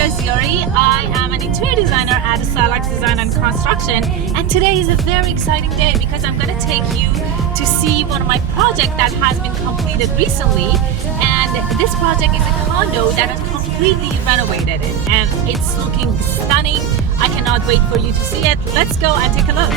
is Yuri. I am an interior designer at Silex Design and Construction, and today is a very exciting day because I'm going to take you to see one of my projects that has been completed recently. And this project is a condo that is completely renovated and it's looking stunning. I cannot wait for you to see it. Let's go and take a look.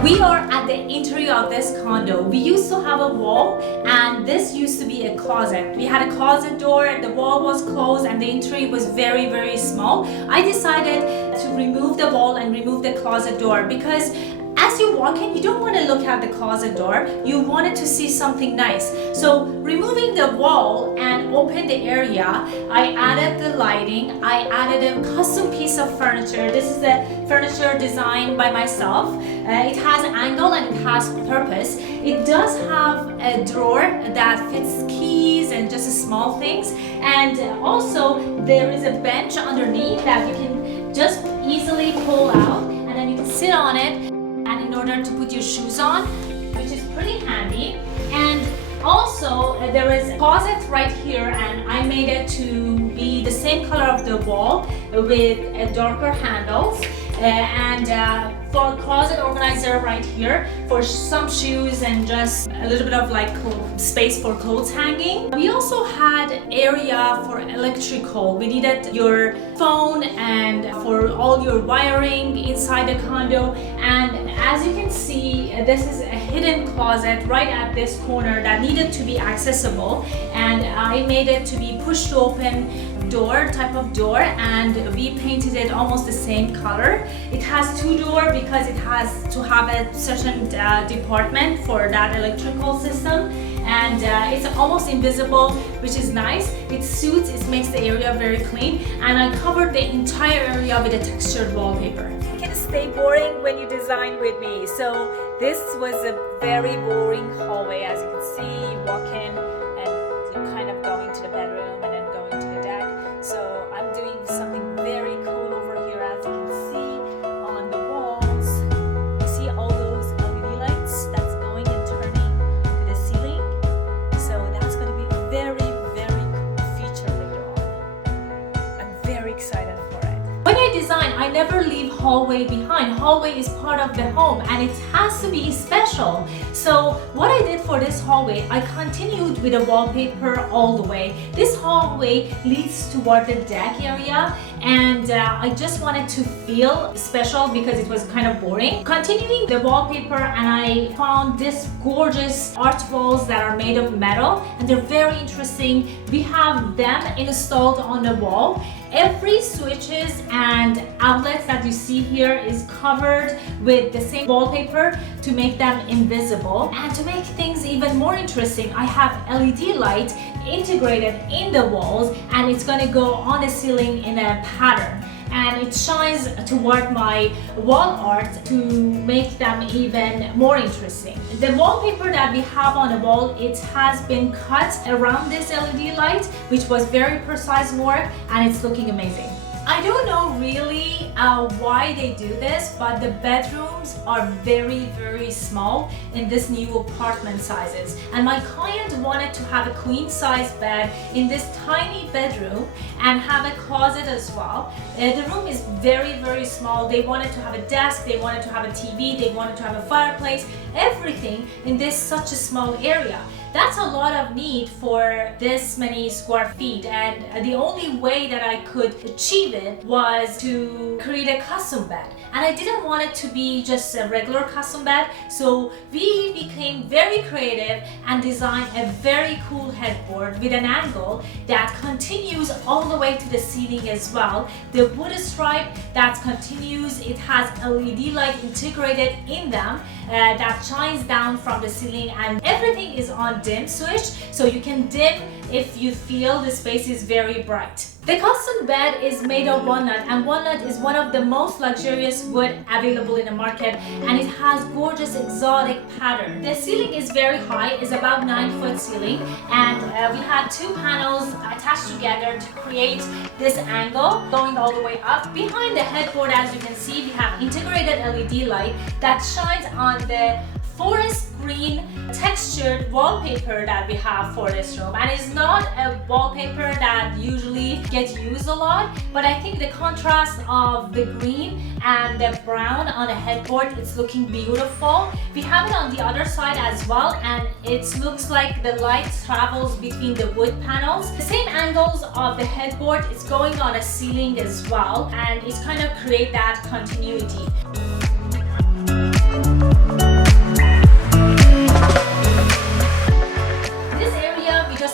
We are at the interior of this condo. We used to have a wall and this used to be a closet. We had a closet door and the wall was closed and the interior was very small. I decided to remove the wall and remove the closet door because as you walk in, you don't want to look at the closet door. You wanted to see something nice. So removing the wall and open the area, I added the lighting. I added a custom piece of furniture. This is the furniture designed by myself. It has an angle and it has purpose. It does have a drawer that fits keys and just small things. And also there is a bench underneath that you can just easily pull out and then you can sit on it. And in order to put your shoes on, which is pretty handy. And also there is a closet right here and I made it to be the same color of the wall with darker handles for a closet organizer right here for some shoes and just a little bit of like space for clothes hanging. We also had area for electrical. We needed your phone and for all your wiring inside the condo. And as you can see, this is a hidden closet right at this corner that needed to be accessible. And I made it to be push to open door type of door and we painted it almost the same color. It has two doors because it has to have a certain department for that electrical system, and it's almost invisible, which is nice. It suits, it makes the area very clean, and I covered the entire area with a textured wallpaper. You can stay boring when you design with me. So this was a very boring hallway. As you can see, you walk in and you kind of go into the bedroom and then go into the deck. So I'm doing something very cool over here. As you can see on the walls, you see all those LED lights that's going and turning to the ceiling. So that's going to be a very cool feature later on. I'm very excited for it. When I design, I never leave hallway behind. Hallway is part of the home and it has to be special. So what I did for this hallway, I continued with a wallpaper all the way. This hallway leads toward the deck area and I just wanted to feel special because it was kind of boring. Continuing the wallpaper, and I found this gorgeous art walls that are made of metal and they're very interesting. We have them installed on the wall. Every switches and outlets that you see here is covered with the same wallpaper to make them invisible. And to make things even more interesting, I have LED light integrated in the walls and it's going to go on the ceiling in a pattern. And it shines toward my wall art to make them even more interesting. The wallpaper that we have on the wall, it has been cut around this LED light, which was very precise work, and it's looking amazing. I don't know really why they do this, but the bedrooms are very small in this new apartment sizes. And my client wanted to have a queen size bed in this tiny bedroom and have a closet as well. The room is very small. They wanted to have a desk, they wanted to have a TV, they wanted to have a fireplace, everything in this such a small area. that's a lot of need for this many square feet, and the only way that I could achieve it was to create a custom bed. And I didn't want it to be just a regular custom bed, so we became very creative and designed a very cool headboard with an angle that continues all the way to the ceiling as well. The wood stripe that continues, it has LED light integrated in them that shines down from the ceiling, and everything is on dim switch, so you can dim if you feel the space is very bright. The custom bed is made of walnut, and walnut is one of the most luxurious wood available in the market, and it has gorgeous exotic pattern. The ceiling is very high, it's about 9-foot ceiling, and we had 2 panels attached together to create this angle going all the way up. Behind the headboard, as you can see, we have integrated LED light that shines on the forest green textured wallpaper that we have for this room, and it's not a wallpaper that usually gets used a lot, but I think the contrast of the green and the brown on the headboard, it's looking beautiful. We have it on the other side as well, and it looks like the light travels between the wood panels. The same angles of the headboard is going on a ceiling as well, and it's kind of create that continuity.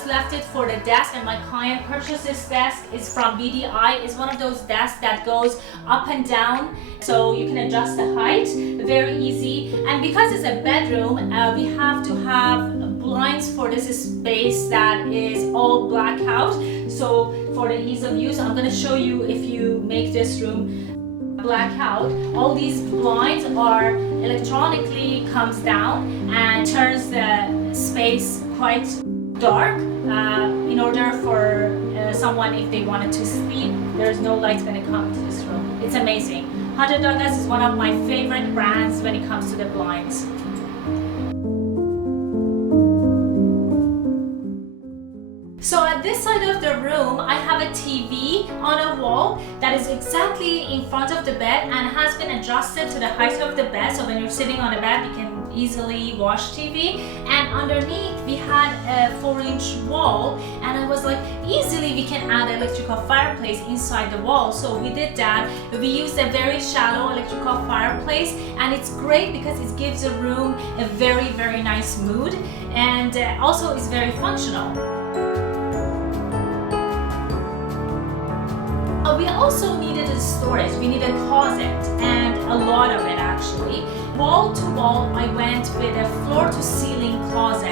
Left it for the desk, and my client purchased this desk. It's from BDI. It's one of those desks that goes up and down, so you can adjust the height very easy. And because it's a bedroom, we have to have blinds for this space that is all blackout, so for the ease of use, I'm going to show you if you make this room blackout. All these blinds are electronically comes down and turns the space quite dark in order for someone, if they wanted to sleep, there's no light when it comes to this room. It's amazing. Hunter Douglas is one of my favorite brands when it comes to the blinds. So at this side of the room, I have a TV on a wall that is exactly in front of the bed and has been adjusted to the height of the bed, so when you're sitting on a bed, you can easily watch TV. And underneath we had a 4-inch wall, and I was like, easily we can add electrical fireplace inside the wall, so we did that. We used a very shallow electrical fireplace, and it's great because it gives a room a very, very nice mood, and also it's very functional. We also needed a storage. We needed a closet, and a lot of it actually. Wall to wall, I went with a floor to ceiling closet,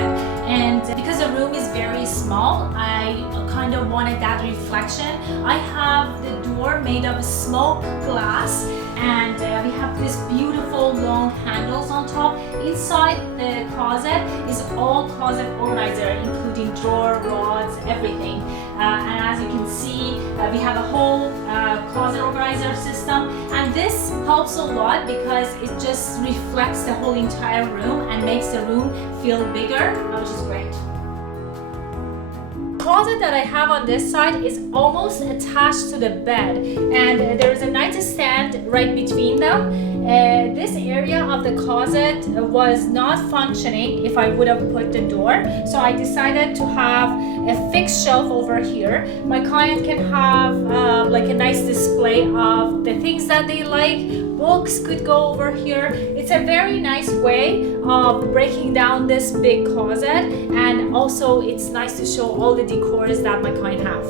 and because the room is very small, I kind of wanted that reflection. I have the door made of smoked glass, and we have this beautiful long handles on top. Inside the closet is all closet organizer, including drawer, rods, everything. And as you can see, we have a whole closet organizer system, and this helps a lot because it just reflects the whole entire room and makes the room feel bigger, which is great. The closet that I have on this side is almost attached to the bed, and there is a nightstand right between them. This area of the closet was not functioning if I would have put the door, so I decided to have a fixed shelf over here. My client can have like a nice display of the things that they like. Books could go over here. It's a very nice way of breaking down this big closet, and also it's nice to show all the decors that my client have.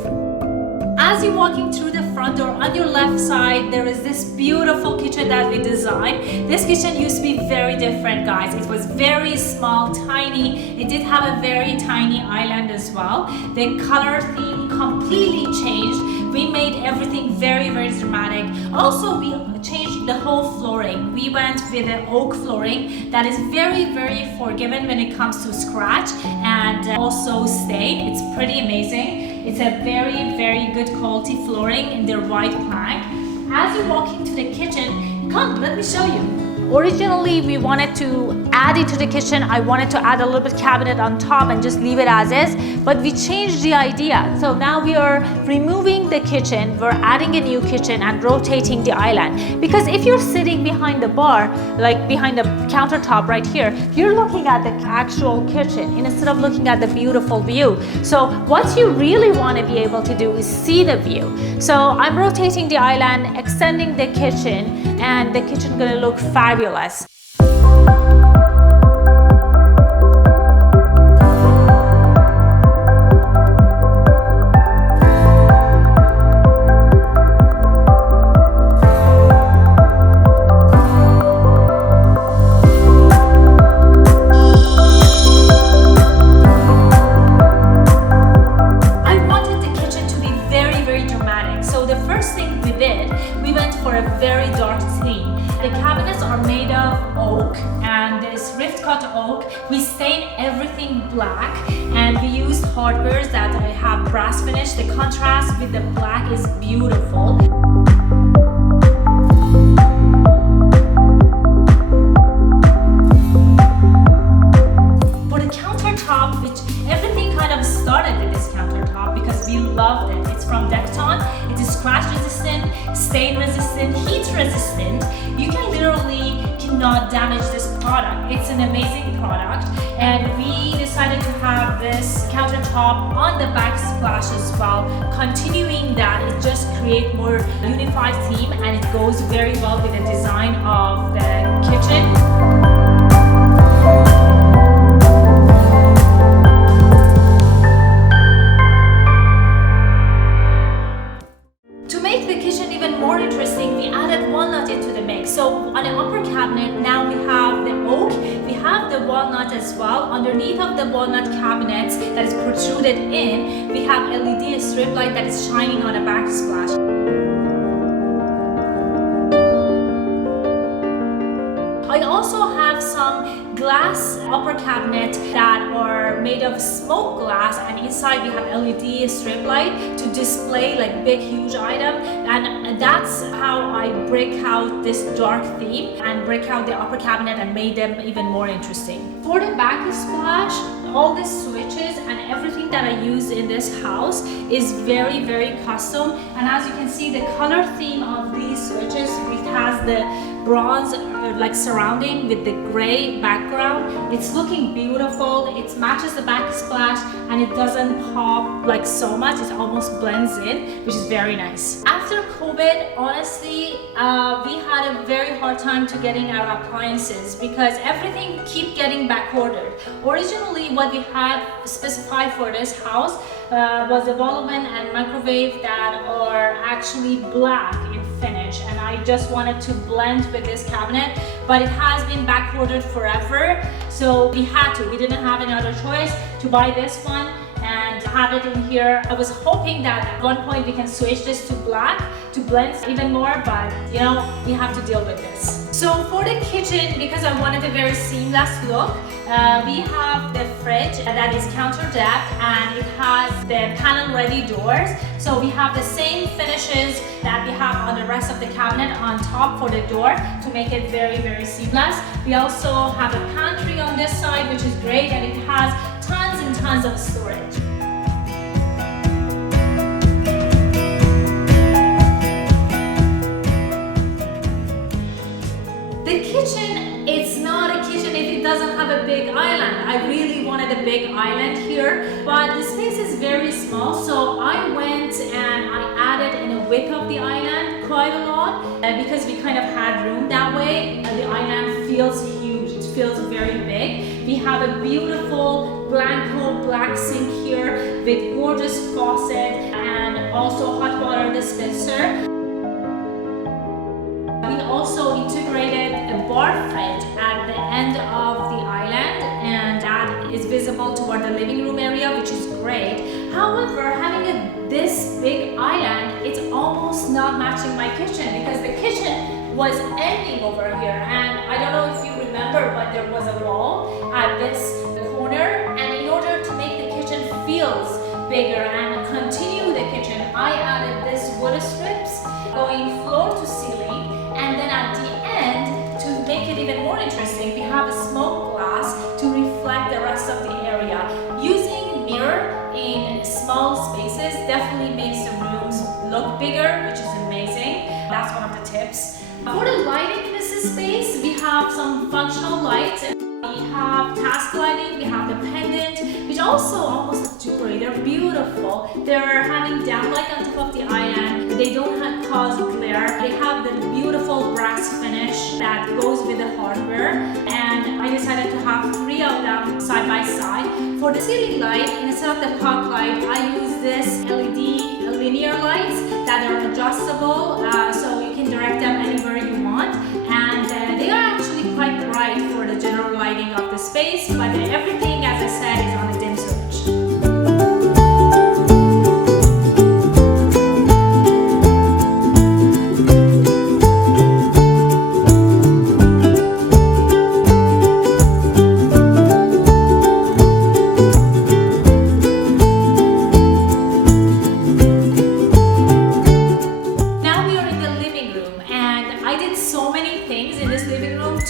As you're walking through the front door, on your left side, there is this beautiful kitchen that we designed. This kitchen used to be very different, guys. It was very small, tiny. It did have a very tiny island as well. The color theme completely changed. We made everything very, very dramatic. Also, we changed the whole flooring. We went with an oak flooring that is very, very forgiving when it comes to scratch and also stain. It's pretty amazing. It's a very, very good quality flooring in their white plank. As you walk into the kitchen, come, let me show you. Originally, we wanted to add into the kitchen. I wanted to add a little bit cabinet on top and just leave it as is, but we changed the idea. So now we are removing the kitchen, we're adding a new kitchen and rotating the island. Because if you're sitting behind the bar, like behind the countertop right here, you're looking at the actual kitchen instead of looking at the beautiful view. So what you really want to be able to do is see the view. So I'm rotating the island, extending the kitchen, and the kitchen gonna look fabulous. We stain everything black and we used hardwares that have brass finish. The contrast with the black is beautiful. For the countertop, which everything kind of started with this countertop because we loved it. It's from Decton. It is scratch resistant, stain resistant, heat resistant. You can literally cannot damage this product. It's an amazing product, and we decided to have this countertop on the backsplash as well. Continuing that, it just creates more unified theme, and it goes very well with the design of the kitchen. So on the upper cabinet, now we have the oak, we have the walnut as well. Underneath of the walnut cabinets that is protruded in, we have LED strip light that is shining on a backsplash. I also have some glass upper cabinet that are made of smoke glass, and inside we have LED strip light to display like big huge item, and that's how I break out this dark theme and break out the upper cabinet and made them even more interesting. For the backsplash, all the switches and everything that I use in this house is very, very custom, and as you can see, the color theme of these switches, it has the bronze like surrounding with the gray background. It's looking beautiful. It matches the backsplash and it doesn't pop like so much. It almost blends in, which is very nice. After COVID, honestly, we had a very hard time to getting our appliances because everything keep getting back ordered. Originally, what we had specified for this house was a wall oven and microwave that are actually black in finish, and I just wanted to blend with this cabinet, but it has been back ordered forever, so we didn't have any other choice to buy this one and have it in here. I was hoping that at one point we can switch this to black to blend even more, but you know, we have to deal with this. So for the kitchen, because I wanted a very seamless look, we have the fridge that is counter depth and it has the panel ready doors. So we have the same finishes that we have on the rest of the cabinet on top for the door to make it very, very seamless. We also have a pantry on this side, which is great, and it has tons and tons of storage. The kitchen, it's not a kitchen if it doesn't have a big island. I really wanted a big island here, but the space is very small, so I went and I added in the width of the island quite a lot because we kind of had room that way, and the island feels huge. It feels very big. We have a beautiful Blanco black sink here with gorgeous faucet and also hot water dispenser. We also integrated a bar fridge at the end of the island, and that is visible toward the living room area, which is great. However, having this big island, it's almost not matching my kitchen because the kitchen was ending over here, and I don't know if you remember, but there was a wall at this corner, and in order to make the kitchen feels bigger and continue the kitchen, I added this wood strips going floor to ceiling, and then at the end, to make it even bigger, which is amazing. That's one of the tips. For the lighting in this space, we have some functional lights. We have task lighting, we have the pendant, which also almost like jewelry. They're beautiful. They're having downlight on top of the island. They don't cause glare. They have the beautiful brass finish that goes with the hardware. And I decided to have 3 of them side by side. For the ceiling light, instead of the puck light, I use this LED linear lights that are adjustable, so you can direct them anywhere you want. And they are actually quite bright for the general lighting of the space, but everything, as I said, is on a dim switch.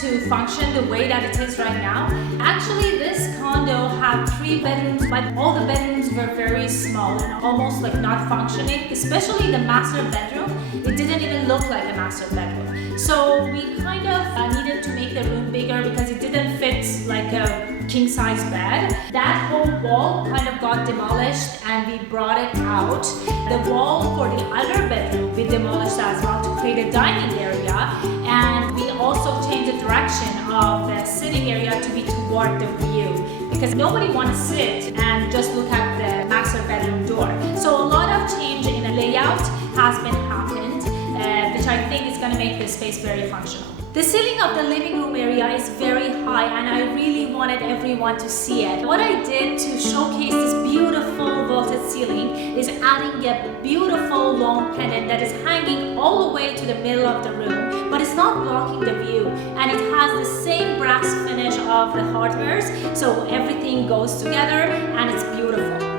To function the way that it is right now. Actually, this condo had 3 bedrooms, but all the bedrooms were very small and almost like not functioning, especially the master bedroom. It didn't even look like a master bedroom. So we kind of needed to make the room bigger because it didn't fit like a king size bed. That whole wall kind of got demolished and we brought it out. The wall for the other bedroom we demolished as well to create a dining area, and we also changed the direction of the sitting area to be toward the view because nobody wants to sit and just look at the master bedroom door. So a lot of change in the layout has been happened, which I think is going to make this space very functional. The ceiling of the living room area is very high and I really wanted everyone to see it. What I did to showcase this beautiful vaulted ceiling is adding a beautiful long pendant that is hanging all the way to the middle of the room, but it's not blocking the view, and it has the same brass finish of the hardwares, so everything goes together and it's beautiful.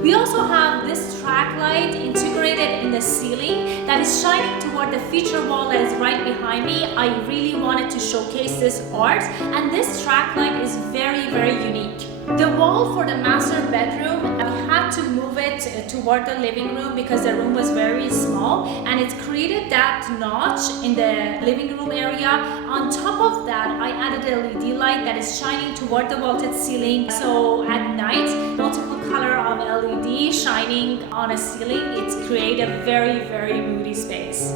We also have this track light integrated in the ceiling that is shining toward the feature wall that is right behind me. I really wanted to showcase this art, and this track light is very, very unique. The wall for the master bedroom, we had to move it toward the living room because the room was very small, and it created that notch in the living room area. On top of that, I added a LED light that is shining toward the vaulted ceiling. So at night, multiple color of LED shining on a ceiling, it created a very, very moody space.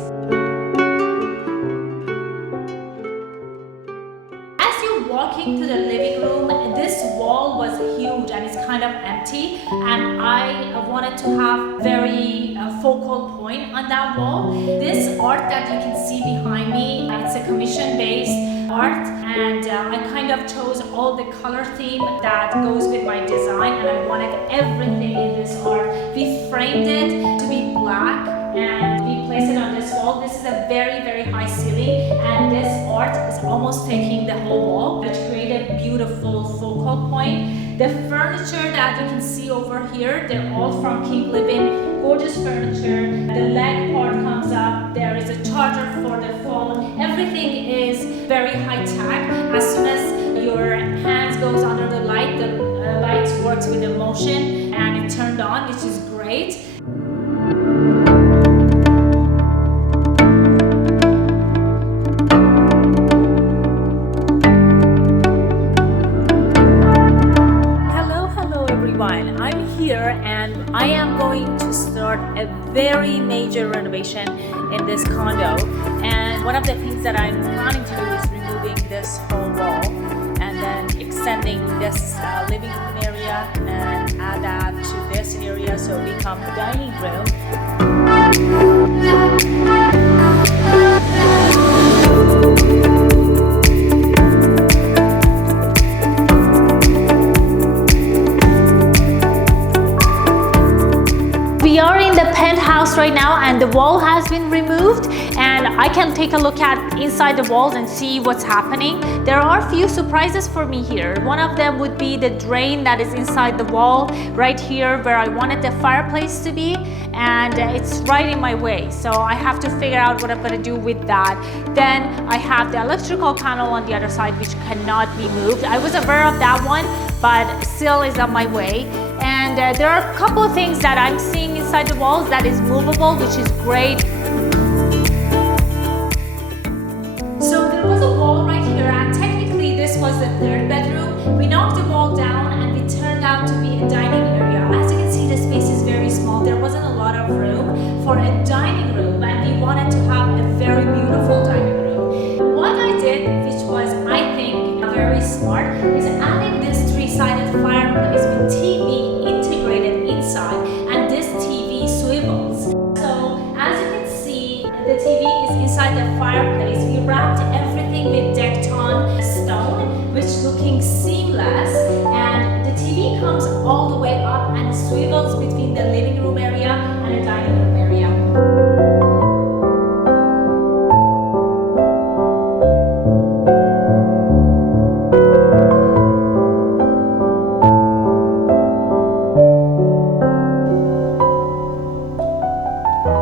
Walking to the living room, this wall was huge and it's kind of empty, and I wanted to have very focal point on that wall. This art that you can see behind me, it's a commission-based art, and I kind of chose all the color theme that goes with my design, and I wanted everything in this art. We framed it to be black and we placed it on this wall. This is a very, very high ceiling, and this art is almost taking the whole wall, which created a beautiful focal point. The furniture that you can see over here, they're all from King Living. Gorgeous furniture. The leg part comes up. There is a charger for the phone. Everything is very high tech. As soon as your hands goes under the light works with the motion and it turned on, which is great. And I am going to start a very major renovation in this condo, and one of the things that I'm planning to do is removing this whole wall and then extending this living room area and add that to this area so it becomes a dining room. We are in the penthouse right now, and the wall has been removed, and I can take a look at inside the walls and see what's happening. There are a few surprises for me here. One of them would be the drain that is inside the wall right here where I wanted the fireplace to be, and it's right in my way, so I have to figure out what I'm going to do with that. Then I have the electrical panel on the other side which cannot be moved. I was aware of that one, but still is on my way. And there are a couple of things that I'm seeing inside the walls that is movable, which is great. So there was a wall right here, and technically this was the third bedroom. We knocked the wall down and it turned out to be a dining area. As you can see, the space is very small. There wasn't a lot of room for a dining room, and we wanted to have a very beautiful dining room. What I did, which was, I think, very smart, is adding this three-sided fireplace with TV integrated inside, and this TV swivels. So as you can see, the TV is inside the fireplace. We wrapped everything with Decton stone, which looking seamless, and the TV comes all the way up and swivels between the living room area and the dining room area.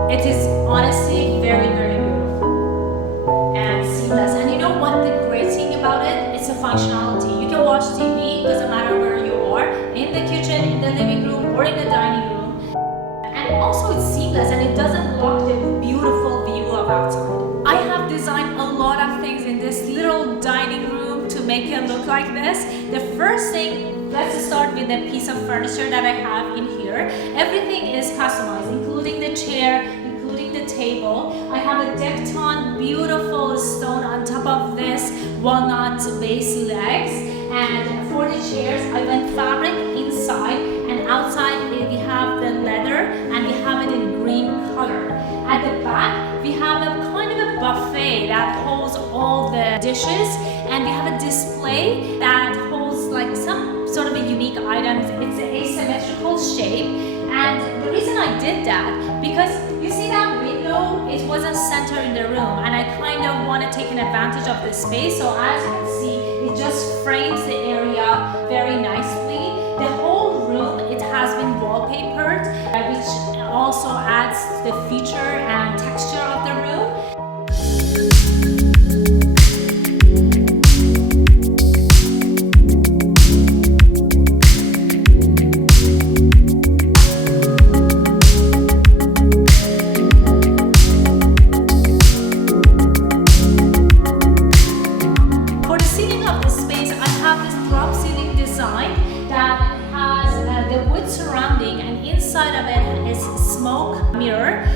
It is honestly very, very beautiful and seamless. And you know what the great thing about it? It's a functionality. You can watch TV, doesn't matter where you are, in the kitchen, in the living room, or in the dining room. And also it's seamless and it doesn't block the beautiful view of outside. I have designed a lot of things in this little dining room to make it look like this. The first thing, let's start with the piece of furniture that I have in here. Everything is customized, including the chair, including the table. I have a Decton beautiful stone on top of this walnut base legs. And for the chairs, I went fabric inside, and outside we have the leather, and we have it in green color. At the back, we have a kind of a buffet that holds all the dishes, and we have a display that holds like some sort of a unique items. It's an asymmetrical shape, and the reason I did that, because you see that window, it wasn't centered in the room, and I kind of want to take an advantage of the space. So as you can see, it just frames the area very nicely. The whole room, it has been wallpapered, which also adds the feature and texture of the room.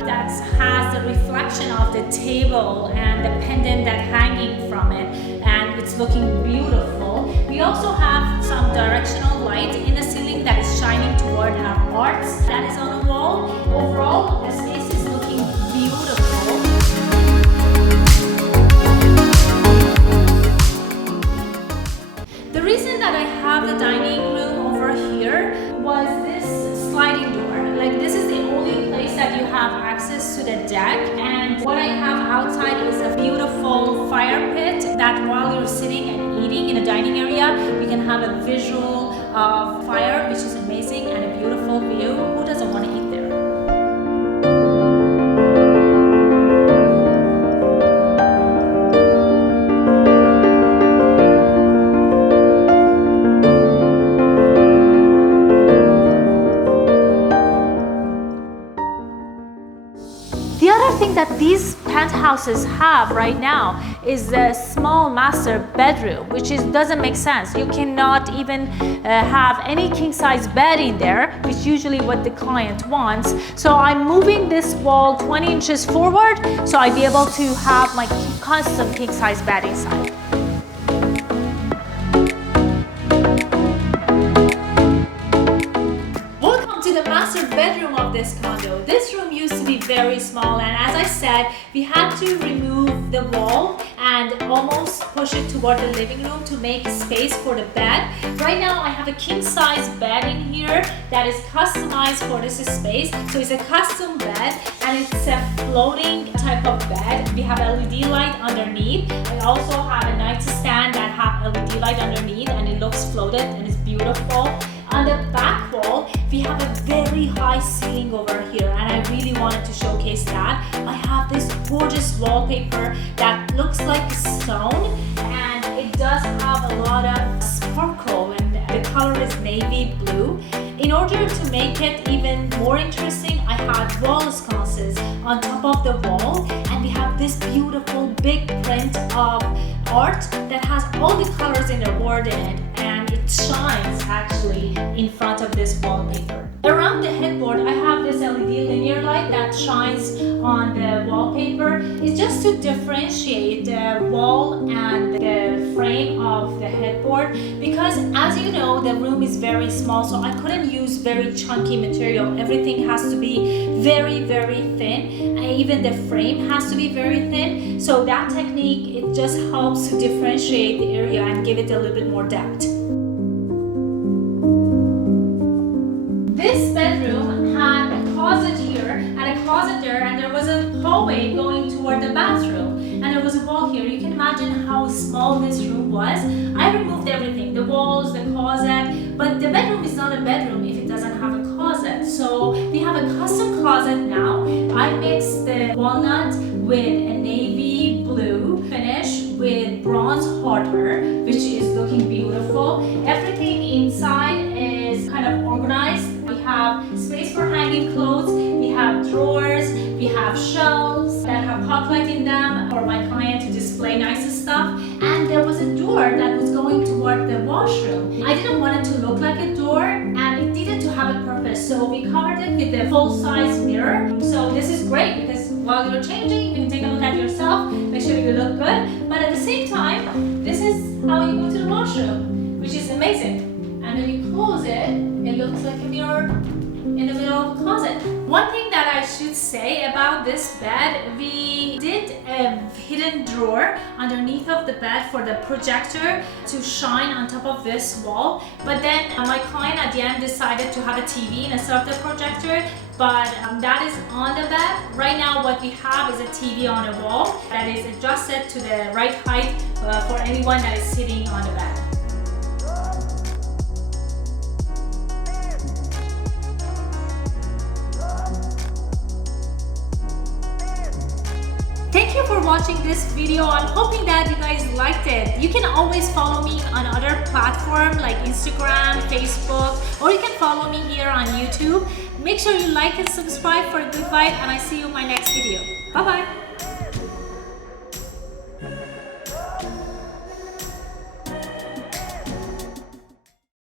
That has the reflection of the table and the pendant that hanging from it, and it's looking beautiful. We also have some directional light in the ceiling that is shining toward our arts that is on the wall. Overall, the space is looking beautiful. The reason that I have the dining room over here was this sliding door. Like, this is the only place that you have access to the deck, and what I have outside is a beautiful fire pit that while you're sitting and eating in a dining area, you can have a visual of fire, which is amazing, and a beautiful view. Who doesn't want to eat there? The other thing that these penthouses have right now is a small master bedroom, which doesn't make sense. You cannot even have any king-size bed in there, which is usually what the client wants. So I'm moving this wall 20 inches forward so I'd be able to have my custom king-size bed inside. Welcome to the master bedroom of this condo. This room used to be very small, and as I said, we had to remove the wall and almost push it toward the living room to make space for the bed. Right now I have a king size bed in here that is customized for this space. So it's a custom bed and it's a floating type of bed. We have LED light underneath. I also have a nightstand that have LED light underneath and it looks floated and it's beautiful. On the back wall, we have a very high ceiling over here and I really wanted to showcase that. I have this gorgeous wallpaper that looks like stone and it does have a lot of sparkle and the color is navy blue. In order to make it even more interesting, I had wall sconces on top of the wall and we have this beautiful big print of art that has all the colors in the word in it and it shines actually in front of this wallpaper. Around the headboard, I have this LED linear light that shines on the wallpaper. It's just to differentiate the wall and the frame of the headboard because as you know, the room is very small, so I couldn't use very chunky material. Everything has to be very, very thin and even the frame has to be very thin. So that technique, it just helps to differentiate the area and give it a little bit more depth. This bedroom had a closet here and a closet there and there was a hallway going toward the bathroom and there was a wall here. You can imagine how small this room was. I removed everything, the walls, the closet, but the bedroom is not a bedroom if it doesn't have a closet. So we have a custom closet now. I mixed the walnut with a navy blue finish with bronze hardware, which is looking beautiful. Everything inside is kind of organized. We have space for hanging clothes, we have drawers, we have shelves that have hot light in them for my client to display nice stuff. And there was a door that was going toward the washroom. I didn't want it to look like a door and it needed to have a purpose. So we covered it with a full-size mirror. So this is great because while you're changing, you can take a look at yourself, make sure you look good. But at the same time, this is how you go to the washroom, which is amazing. And when you close it, it looks like a mirror in the middle of a closet. One thing that I should say about this bed, we did a hidden drawer underneath of the bed for the projector to shine on top of this wall. But then my client at the end decided to have a TV instead of the projector. But that is on the bed. Right now what we have is a TV on a wall that is adjusted to the right height for anyone that is sitting on the bed. Thank you for watching this video. I'm hoping that you guys liked it. You can always follow me on other platforms like Instagram, Facebook, or you can follow me here on YouTube. Make sure you like and subscribe for a good vibe and I see you in my next video. Bye bye.